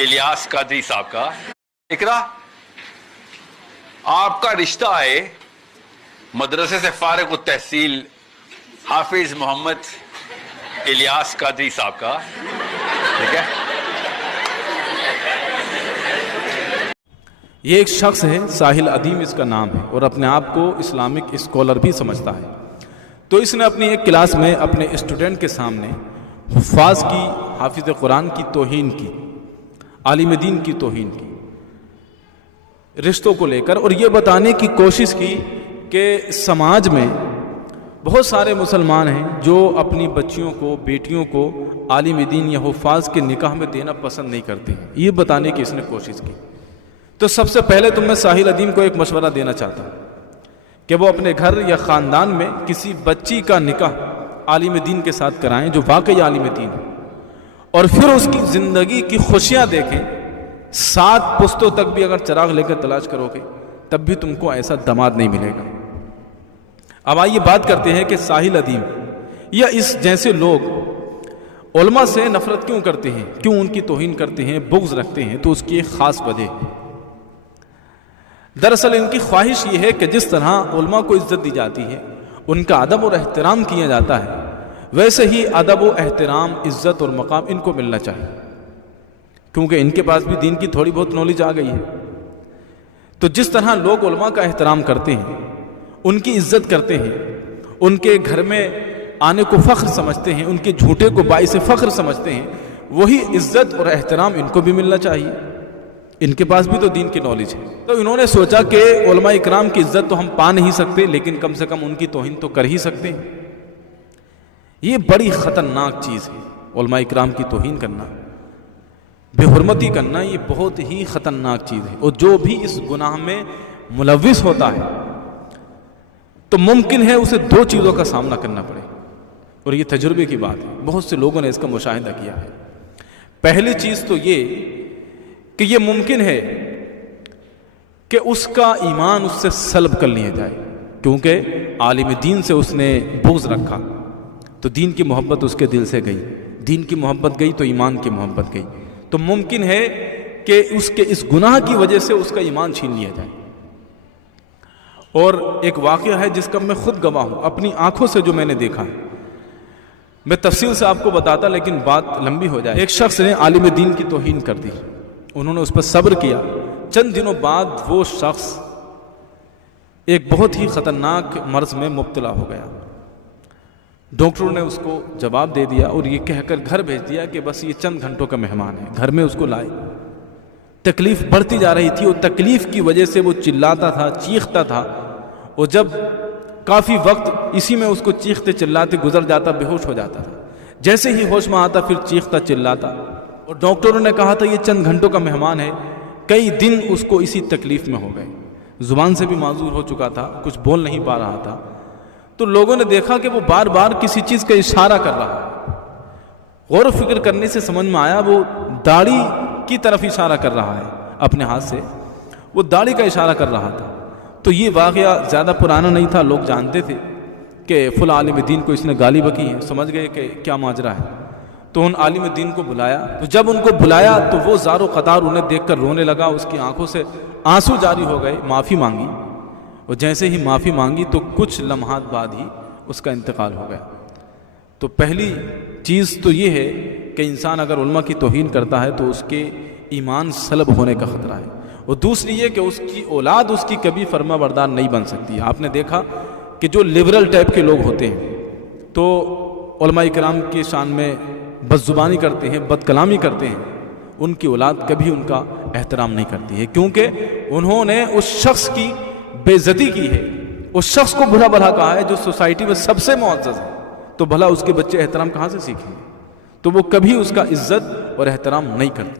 الیاس قادری صاحب کا اقرا آپ کا رشتہ ہے مدرسے سے فارغ التحصیل حافظ محمد الیاس قادری صاحب کا، ٹھیک ہے؟ یہ ایک شخص ہے، ساحل ادیم اس کا نام ہے، اور اپنے آپ کو اسلامک اسکالر بھی سمجھتا ہے۔ تو اس نے اپنی ایک کلاس میں اپنے اسٹوڈنٹ کے سامنے حفاظ کی، حافظ قرآن کی توہین کی، عالم دین کی توہین کی، رشتوں کو لے کر، اور یہ بتانے کی کوشش کی کہ سماج میں بہت سارے مسلمان ہیں جو اپنی بچیوں کو، بیٹیوں کو عالم دین یا حفاظ کے نکاح میں دینا پسند نہیں کرتے ہیں۔ یہ بتانے کی اس نے کوشش کی۔ تو سب سے پہلے تو میں ساحل ادیم کو ایک مشورہ دینا چاہتا ہوں کہ وہ اپنے گھر یا خاندان میں کسی بچی کا نکاح عالم دین کے ساتھ کرائیں جو واقعی عالم دین ہو، اور پھر اس کی زندگی کی خوشیاں دیکھیں۔ 7 پشتوں تک بھی اگر چراغ لے کر تلاش کرو گے تب بھی تم کو ایسا داماد نہیں ملے گا۔ اب آئیے بات کرتے ہیں کہ ساحل ادیم یا اس جیسے لوگ علماء سے نفرت کیوں کرتے ہیں، کیوں ان کی توہین کرتے ہیں، بغض رکھتے ہیں؟ تو اس کی ایک خاص وجہ ہے۔ دراصل ان کی خواہش یہ ہے کہ جس طرح علماء کو عزت دی جاتی ہے، ان کا ادب اور احترام کیا جاتا ہے، ویسے ہی ادب و احترام، عزت اور مقام ان کو ملنا چاہیے، کیونکہ ان کے پاس بھی دین کی تھوڑی بہت نالج آ گئی ہے۔ تو جس طرح لوگ علماء کا احترام کرتے ہیں، ان کی عزت کرتے ہیں، ان کے گھر میں آنے کو فخر سمجھتے ہیں، ان کے جھوٹے کو باعث فخر سمجھتے ہیں، وہی عزت اور احترام ان کو بھی ملنا چاہیے۔ ان کے پاس بھی تو دین کی نالج ہے۔ تو انہوں نے سوچا کہ علماء اکرام کی عزت تو ہم پا نہیں سکتے، لیکن کم سے کم ان کی توہین تو کر ہی سکتے ہیں۔ یہ بڑی خطرناک چیز ہے، علماء اکرام کی توہین کرنا، بے حرمتی کرنا، یہ بہت ہی خطرناک چیز ہے۔ اور جو بھی اس گناہ میں ملوث ہوتا ہے تو ممکن ہے اسے 2 چیزوں کا سامنا کرنا پڑے، اور یہ تجربے کی بات ہے، بہت سے لوگوں نے اس کا مشاہدہ کیا ہے۔ پہلی چیز تو یہ کہ یہ ممکن ہے کہ اس کا ایمان اس سے سلب کر لیا جائے، کیونکہ عالم دین سے اس نے بغض رکھا تو دین کی محبت اس کے دل سے گئی، دین کی محبت گئی تو ایمان کی محبت گئی، تو ممکن ہے کہ اس کے اس گناہ کی وجہ سے اس کا ایمان چھین لیا جائے۔ اور ایک واقعہ ہے جس کا میں خود گواہ ہوں، اپنی آنکھوں سے جو میں نے دیکھا ہے، میں تفصیل سے آپ کو بتاتا لیکن بات لمبی ہو جائے۔ ایک شخص نے عالم دین کی توہین کر دی، انہوں نے اس پر صبر کیا۔ چند دنوں بعد وہ شخص ایک بہت ہی خطرناک مرض میں مبتلا ہو گیا۔ ڈاکٹروں نے اس کو جواب دے دیا اور یہ کہہ کر گھر بھیج دیا کہ بس یہ چند گھنٹوں کا مہمان ہے۔ گھر میں اس کو لائے، تکلیف بڑھتی جا رہی تھی، اور تکلیف کی وجہ سے وہ چلاتا تھا، چیختا تھا، اور جب کافی وقت اسی میں اس کو چیختے چلاتے گزر جاتا، بے ہوش ہو جاتا تھا۔ جیسے ہی ہوش میں آتا پھر چیختا چلاتا، اور ڈاکٹروں نے کہا تھا یہ چند گھنٹوں کا مہمان ہے۔ کئی دن اس کو اسی تکلیف میں ہو گئے، زبان سے بھی معذور ہو چکا تھا، کچھ بول نہیں پا رہا تھا۔ تو لوگوں نے دیکھا کہ وہ بار بار کسی چیز کا اشارہ کر رہا ہے۔ غور و فکر کرنے سے سمجھ میں آیا وہ داڑھی کی طرف اشارہ کر رہا ہے، اپنے ہاتھ سے وہ داڑھی کا اشارہ کر رہا تھا۔ تو یہ واقعہ زیادہ پرانا نہیں تھا، لوگ جانتے تھے کہ فلاں عالم دین کو اس نے گالی بکی ہے، سمجھ گئے کہ کیا ماجرا ہے۔ تو ان عالم دین کو بلایا، تو جب ان کو بلایا تو وہ زار و قطار انہیں دیکھ کر رونے لگا، اس کی آنکھوں سے آنسو جاری ہو گئے، معافی مانگی، اور جیسے ہی معافی مانگی تو کچھ لمحات بعد ہی اس کا انتقال ہو گیا۔ تو پہلی چیز تو یہ ہے کہ انسان اگر علماء کی توہین کرتا ہے تو اس کے ایمان سلب ہونے کا خطرہ ہے، اور دوسری یہ کہ اس کی اولاد اس کی کبھی فرما بردار نہیں بن سکتی۔ آپ نے دیکھا کہ جو لیبرل ٹائپ کے لوگ ہوتے ہیں تو علماء کرام کی شان میں بد زبانی کرتے ہیں، بد کلامی کرتے ہیں، ان کی اولاد کبھی ان کا احترام نہیں کرتی ہے، کیونکہ انہوں نے اس شخص کی بے عزتی کی ہے، اس شخص کو برا بھلا کہا ہے جو سوسائٹی میں سب سے معزز ہے، تو بھلا اس کے بچے احترام کہاں سے سیکھیں گے؟ تو وہ کبھی اس کا عزت اور احترام نہیں کرتے۔